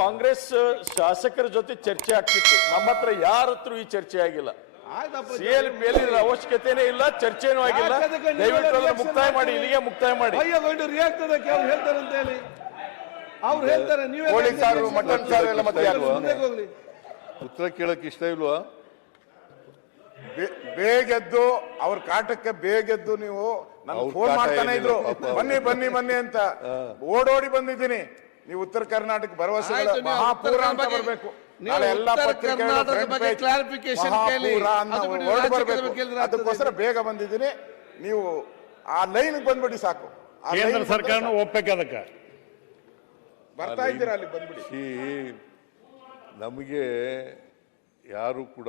ಕಾಂಗ್ರೆಸ್ ಶಾಸಕರ ಜೊತೆ ಚರ್ಚೆ ಆಗ್ತಿತ್ತು. ನಮ್ಮ ಹತ್ರ ಯಾರ ಹತ್ರ ಈ ಚರ್ಚೆ ಆಗಿಲ್ಲ. ಸಿಎಲ್ಪಿಯಲ್ಲಿ ಅವಶ್ಯಕತೆನೇ ಇಲ್ಲ, ಚರ್ಚೆನೂ ಆಗಿಲ್ಲ. ದಯವಿಟ್ಟು ಅದನ್ನು ಮುಕ್ತಾಯ ಮಾಡಿ, ಇಲ್ಲಿಗೆ ಮುಕ್ತಾಯ ಮಾಡಿ. ಅವ್ರು ಹೇಳ್ತಾರೆ ಕೋಳಿ ಸಾರು ಮಟನ್ ಸಾರು ಎಲ್ಲ ಮತ್ತೆ ಉತ್ತರ ಕೇಳಕ್ ಇಷ್ಟ ಇಲ್ವಾ? ಬೇಗೆದ್ದು ಅವ್ರ ಕಾಟಕ್ಕೆ ಬೇಗೆದ್ದು ನೀವು ನನ್ನ ಫೋನ್ ಮಾಡ್ತಾನೆ ಇದ್ರು, ಬನ್ನಿ ಬನ್ನಿ ಬನ್ನಿ ಅಂತ ಓಡೋಡಿ ಬಂದಿದ್ದೀನಿ. ನೀವು ಉತ್ತರ ಕರ್ನಾಟಕ ಭರವಸೆ ಮಹಾಪೂರ ಅಂತ ಬರ್ಬೇಕು. ಎಲ್ಲ ಅದಕ್ಕೋಸ್ಕರ ಬೇಗ ಬಂದಿದ್ದೀನಿ. ನೀವು ಆ ಲೈನ್ ಬಂದ್ಬಿಡಿ ಸಾಕು. ಕೇಂದ್ರ ಸರ್ಕಾರ ಒಪ್ಪಕ್ಕೆ ಬರ್ತಾ ಇದ್ದೀರಾ, ಅಲ್ಲಿ ಬಂದ್ಬಿಡಿ. ನಮಗೆ ಯಾರು ಕೂಡ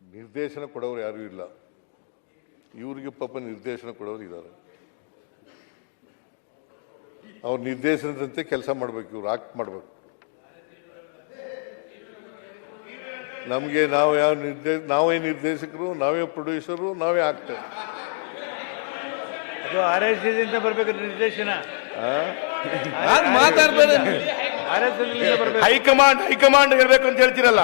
ನಿರ್ದೇಶನ ಕೊಡೋರು ಯಾರು ಇಲ್ಲ. ಇವರಿಗೆ ಪಾಪ ನಿರ್ದೇಶನ ಕೊಡೋರು ಇದ್ದಾರೆ. ಅವ್ರ ನಿರ್ದೇಶನದಂತೆ ಕೆಲಸ ಮಾಡ್ಬೇಕು, ಇವ್ರು ಆಕ್ಟ್ ಮಾಡ್ಬೇಕು. ನಮಗೆ ನಾವೇ ನಿರ್ದೇಶಕರು, ನಾವೇ ಪ್ರೊಡ್ಯೂಸರು, ನಾವೇ ಆಕ್ಟರ್. ಅದು RSSದಿಂದ ಬರ್ಬೇಕು ನಿರ್ದೇಶನ. ಹೈಕಮಾಂಡ್ ಹೇಳ್ಬೇಕು ಅಂತ ಹೇಳ್ತಿರಲ್ಲ,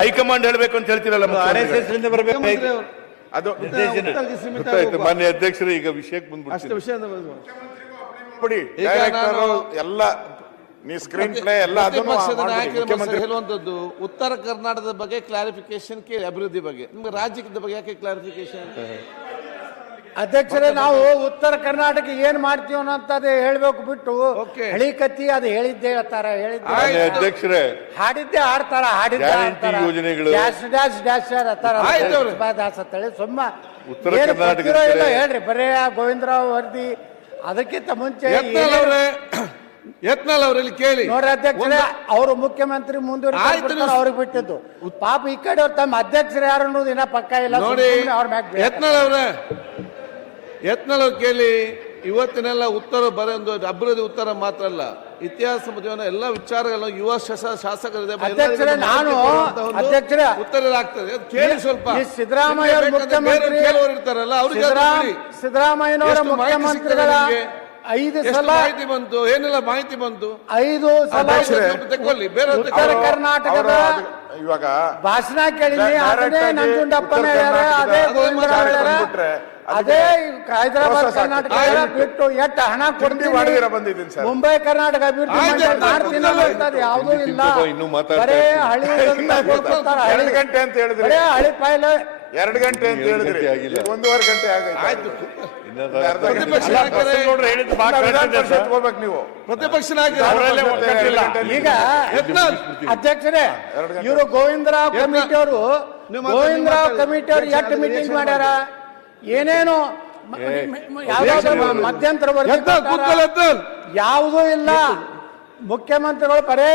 ಹೈಕಮಾಂಡ್ ಹೇಳ್ಬೇಕು ಅಂತ ಹೇಳ್ತಿರಲ್ಲ. RSSದಿಂದ ಬರ್ಬೇಕು ಅದು ಗೊತ್ತಾಯ್ತು. ಮಾನ್ಯ ಅಧ್ಯಕ್ಷರೇ, ಈಗ ವಿಷಯಕ್ಕೆ ಬಂದ್ಬಿಟ್ಟು ಎಲ್ಲ ನೀವು ಸ್ಕ್ರೀನ್ ಪ್ಲೇ ಎಲ್ಲ ಹೇಳುವಂತದ್ದು ಉತ್ತರ ಕರ್ನಾಟಕದ ಬಗ್ಗೆ ಕ್ಲಾರಿಫಿಕೇಶನ್ ಕೇಳಿ, ಅಭಿವೃದ್ಧಿ ಬಗ್ಗೆ. ನಿಮ್ಗೆ ರಾಜ್ಯದ ಬಗ್ಗೆ ಯಾಕೆ ಕ್ಲಾರಿಫಿಕೇಶನ್? ಅಧ್ಯಕ್ಷರೇ, ನಾವು ಉತ್ತರ ಕರ್ನಾಟಕ ಏನ್ ಮಾಡ್ತೀವಿ ಅನ್ನೋಂಥದ್ದು ಹೇಳ್ಬೇಕು ಬಿಟ್ಟು ಹಳಿ ಕತ್ತಿ ಅದು ಹೇಳಿದ್ದೆ ಹೇಳ್ತಾರ, ಅಧ್ಯಕ್ಷರೇ ಹಾಡಿದ್ದೆ ಆಡ್ತಾರ, ಹಾಡಿದ್ದೆ ಯೋಜನೆಗಳು ಡ್ಯಾಶ್ ಅಂತೇಳಿ ಸುಮ್ಮ ಉತ್ತರ ಕರ್ನಾಟಕ ಹೇಳ್ರಿ. ಬರೇ ಗೋವಿಂದರಾವ್ ವರದಿ ಅದಕ್ಕಿಂತ ಮುಂಚೆ ಯತ್ನಾಳ್ ಅವರಲ್ಲಿ ಕೇಳಿ ನೋಡ್ರಿ ಅಧ್ಯಕ್ಷರೇ, ಅವರು ಮುಖ್ಯಮಂತ್ರಿ ಮುಂದುವರಿದ ಅವ್ರಿಗೆ ಬಿಟ್ಟಿದ್ದು. ಪಾಪ ಈ ಕಡೆ ಅವ್ರು ತಮ್ಮ ಅಧ್ಯಕ್ಷರು ಯಾರು ಅನ್ನೋದು ಇನ್ನ ಪಕ್ಕ ಇಲ್ಲ ನೋಡಿ. ಅವ್ರ ಮ್ಯಾಗ ಯತ್ನಾಳ್ ಅವ್ರು ಕೇಳಿ. ಇವತ್ತಿನೆಲ್ಲ ಉತ್ತರ ಬರೆಯೊಂದು ಅಭಿವೃದ್ಧಿ ಉತ್ತರ ಮಾತ್ರ ಅಲ್ಲ, ಇತಿಹಾಸ ಮದುವೆ ಎಲ್ಲ ವಿಚಾರಗಳನ್ನು ಯುವ ಶಾಸಕರಿದೆ ಉತ್ತರ ಆಗ್ತದೆ. ಕೇಳಿ ಸ್ವಲ್ಪ. ಸಿದ್ದರಾಮಯ್ಯ ಮುಖ್ಯಮಂತ್ರಿ ಇರ್ತಾರಲ್ಲ ಅವ್ರಿಗೆ ಸಿದ್ದರಾಮಯ್ಯನವರ ಮುಖ್ಯಮಂತ್ರಿಗಳ 5 ಸಲ ಮಾಹಿತಿ ಬಂತು, ಏನೆಲ್ಲ ಮಾಹಿತಿ ಬಂತು, 5 ಸಲ ತಗೊಳ್ಳಿ. ಬೇರೆ ಉತ್ತರ ಕರ್ನಾಟಕದ ಇವಾಗ ಭಾಷಣ ಕೇಳಿದ್ವಿ. ಅದೇ ನಂಜುಂಡಪ್ಪನ ಅದೇ ಗೋವಿಂದರಾವ್ ಅದೇ ಹೈದರಾಬಾದ್ ಕರ್ನಾಟಕ ಬಿಟ್ಟು ಎಷ್ಟು ಹಣ ಕೊಡ್ತೀವಿ, ಮುಂಬೈ ಕರ್ನಾಟಕ ಅಭಿವೃದ್ಧಿ ಮಾಡ್ತೀನಿ ಯಾವುದೂ ಇಲ್ಲ. ಬರೇ ಹಳಿ 2 ಗಂಟೆ ಅಂತ ಹೇಳಿದ್ರೆ, ಹಳಿ ಪಾಯ್ಲೆ 2 ಗಂಟೆ ಅಂತ ಹೇಳಿದ್ರೆ 1.5 ಗಂಟೆ ಆಯ್ತು. ಹೋಗ್ಬೇಕು ನೀವು ಪ್ರತಿಪಕ್ಷ ಈಗ ಅಧ್ಯಕ್ಷರೇ. ಇವರು ಗೋವಿಂದರಾವ್ ಕಮಿಟಿಯವರು ಎಷ್ಟು ಮೀಟಿಂಗ್ ಮಾಡ್ಯಾರ, ಏನೇನು ಮಧ್ಯಂತರ ಯಾವುದೂ ಇಲ್ಲ. ಮುಖ್ಯಮಂತ್ರಿಗಳು ಬರೇ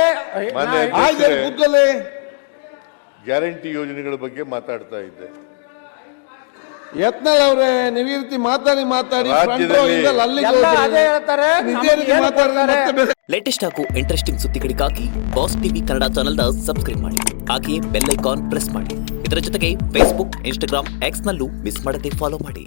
ಗ್ಯಾರಂಟಿ ಯೋಜನೆಗಳ ಬಗ್ಗೆ ಮಾತಾಡ್ತಾ ಇದ್ದೆ. ಯತ್ನಾಳ್ ಅವರೇ, ನೀವು ಈ ರೀತಿ ಮಾತಾಡಿ ಅದೇ ಹೇಳ್ತಾರೆ. ಲೇಟೆಸ್ಟ್ ಹಾಗೂ ಇಂಟ್ರೆಸ್ಟಿಂಗ್ ಸುದ್ದಿಗಳಿಗಾಗಿ ಬಾಸ್ ಟಿವಿ ಕನ್ನಡ ಚಾನೆಲ್ನ ಸಬ್ಸ್ಕ್ರೈಬ್ ಮಾಡಿ. ಹಾಗೆಯೇ ಬೆಲ್ ಐಕಾನ್ ಪ್ರೆಸ್ ಮಾಡಿ. ಇದರ ಜೊತೆಗೆ ಫೇಸ್ಬುಕ್, ಇನ್ಸ್ಟಾಗ್ರಾಮ್, ಎಕ್ಸ್ ನಲ್ಲೂ ಮಿಸ್ ಮಾಡದೆ ಫಾಲೋ ಮಾಡಿ.